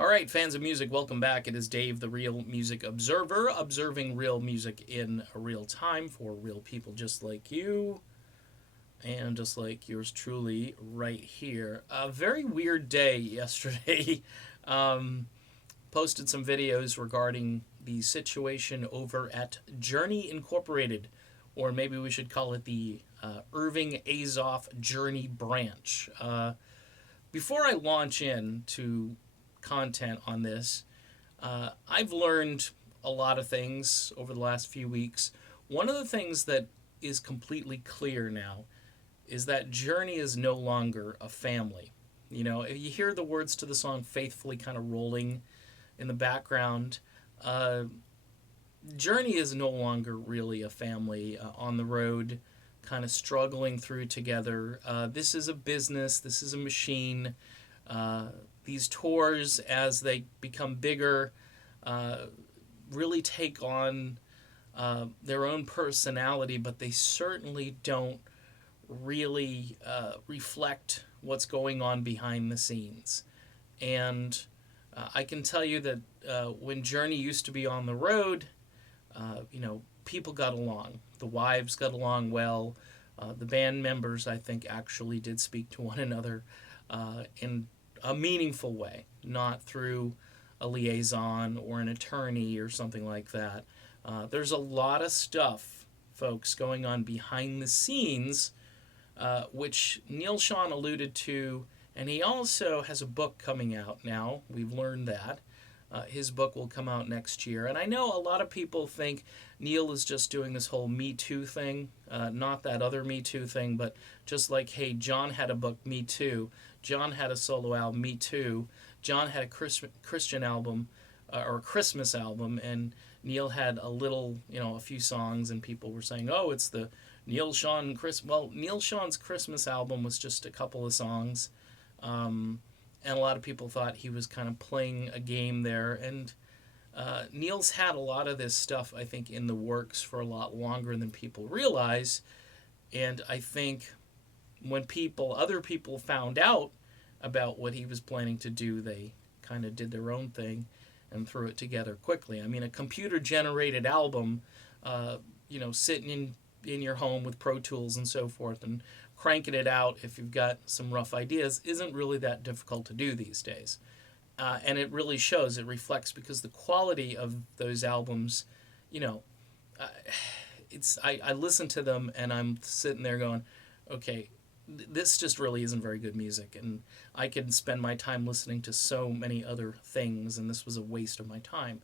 All right, fans of music, welcome back. It is Dave, the Real Music Observer, observing real music in real time for real people just like you and just like yours truly right here. A very weird day yesterday. um, Posted some videos regarding the situation over at Journey Incorporated, or maybe we should call it the Irving Azoff Journey branch. Before I launch into content on this, I've learned a lot of things over the last few weeks. One of the things that is completely clear now is that Journey is no longer a family. You know, if you hear the words to the song faithfully kind of rolling in the background, uh, Journey is no longer really a family on the road, kind of struggling through together. This is a business, this is a machine. Uh, these tours, as they become bigger, uh, really take on their own personality, but they certainly don't really reflect what's going on behind the scenes. And I can tell you that when Journey used to be on the road, people got along. The wives got along well. The band members, I think, actually did speak to one another in a meaningful way, not through a liaison or an attorney or something like that. There's a lot of stuff, folks, going on behind the scenes, which Neil Sean alluded to, and he also has a book coming out now. We've learned that. His book will come out next year. And I know a lot of people think Neil is just doing this whole Me Too thing, not that other Me Too thing, but just like, hey, John had a book, Me Too. John had a solo album, Me Too. John had a Christian album, or a Christmas album, and Neil had a few songs, and people were saying, oh, it's the Neil Sean Chris. Well, Neil Sean's Christmas album was just a couple of songs. And a lot of people thought he was kind of playing a game there. And Neil's had a lot of this stuff, I think, in the works for a lot longer than people realize. And I think when other people found out about what he was planning to do, they kind of did their own thing and threw it together quickly. I mean, a computer-generated album, sitting in your home with Pro Tools and so forth, and cranking it out if you've got some rough ideas isn't really that difficult to do these days. And it really shows, it reflects, because the quality of those albums, uh, I listen to them and I'm sitting there going, okay, this just really isn't very good music, and I could spend my time listening to so many other things, and this was a waste of my time.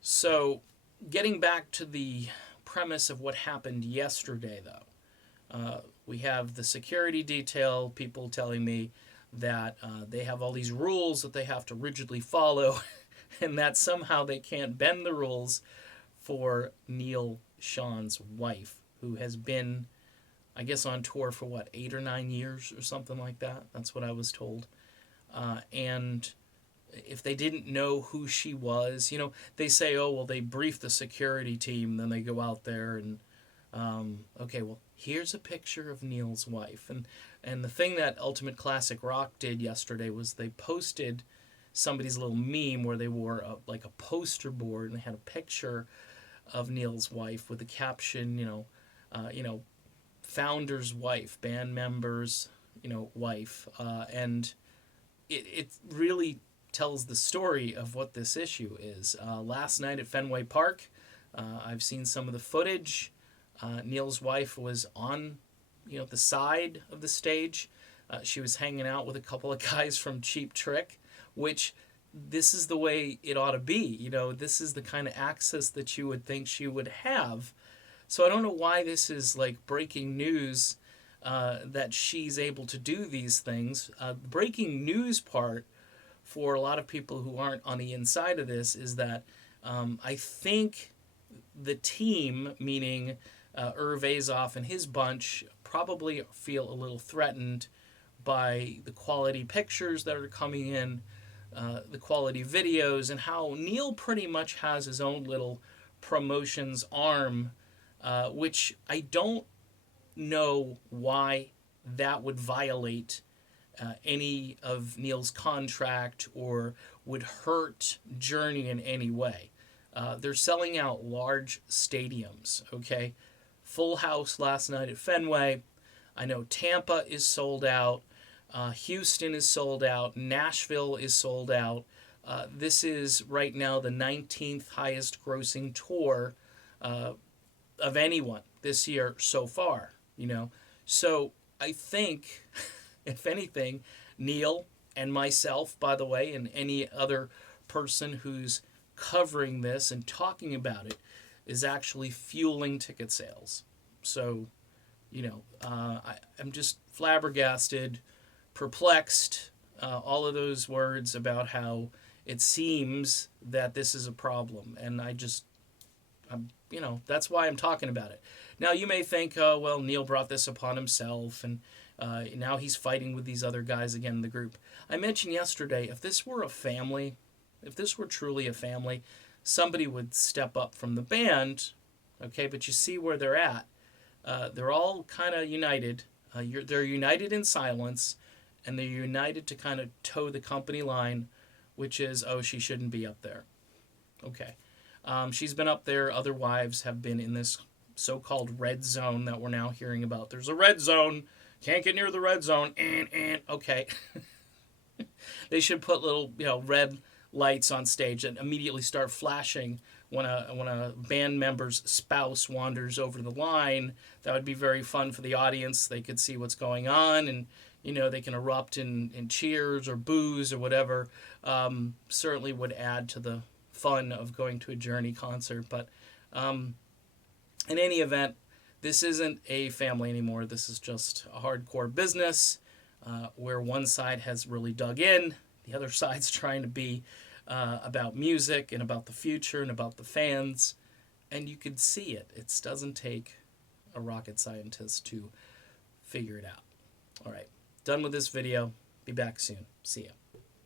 So, getting back to the premise of what happened yesterday, though, we have the security detail, people telling me that they have all these rules that they have to rigidly follow, and that somehow they can't bend the rules for Neil Sean's wife, who has been, I guess, on tour for 8 or 9 years or something like that. That's what I was told. And if they didn't know who she was, they say, oh, well, they brief the security team, then they go out there and, okay, well, here's a picture of Neil's wife. And the thing that Ultimate Classic Rock did yesterday was they posted somebody's little meme where they wore a poster board, and they had a picture of Neil's wife with the caption, founder's wife, band member's, wife. And it really tells the story of what this issue is. Last night at Fenway Park, I've seen some of the footage. Neil's wife was on, the side of the stage. She was hanging out with a couple of guys from Cheap Trick, which this is the way it ought to be. This is the kind of access that you would think she would have. So I don't know why this is like breaking news that she's able to do these things. Breaking news part for a lot of people who aren't on the inside of this is that I think the team, meaning Irv Azoff and his bunch, probably feel a little threatened by the quality pictures that are coming in, the quality videos, and how Neil pretty much has his own little promotions arm, which I don't know why that would violate any of Neil's contract or would hurt Journey in any way. They're selling out large stadiums, okay? Full house last night at Fenway. I know Tampa is sold out. Houston is sold out. Nashville is sold out. This is right now the 19th highest grossing tour of anyone this year so far, you know. So I think, if anything, Neil and myself, by the way, and any other person who's covering this and talking about it is actually fueling ticket sales. So, I'm just flabbergasted, perplexed, all of those words about how it seems that this is a problem. And that's why I'm talking about it. Now, you may think, oh, well, Neil brought this upon himself, and now he's fighting with these other guys again in the group. I mentioned yesterday, if this were a family, if this were truly a family, somebody would step up from the band, okay? But you see where they're at. They're all kind of united. They're united in silence, and they're united to kind of toe the company line, which is, oh, she shouldn't be up there. Okay. She's been up there. Other wives have been in this so-called red zone that we're now hearing about. There's a red zone. Can't get near the red zone. Okay. They should put little, red lights on stage that immediately start flashing when a band member's spouse wanders over the line. That would be very fun for the audience. They could see what's going on, and they can erupt in cheers or boos or whatever. Certainly would add to the fun of going to a Journey concert. But in any event, this isn't a family anymore. This is just a hardcore business where one side has really dug in, the other side's trying to be about music and about the future and about the fans, and you could see it. It doesn't take a rocket scientist to figure it out. All right, done with this video. Be back soon. See ya.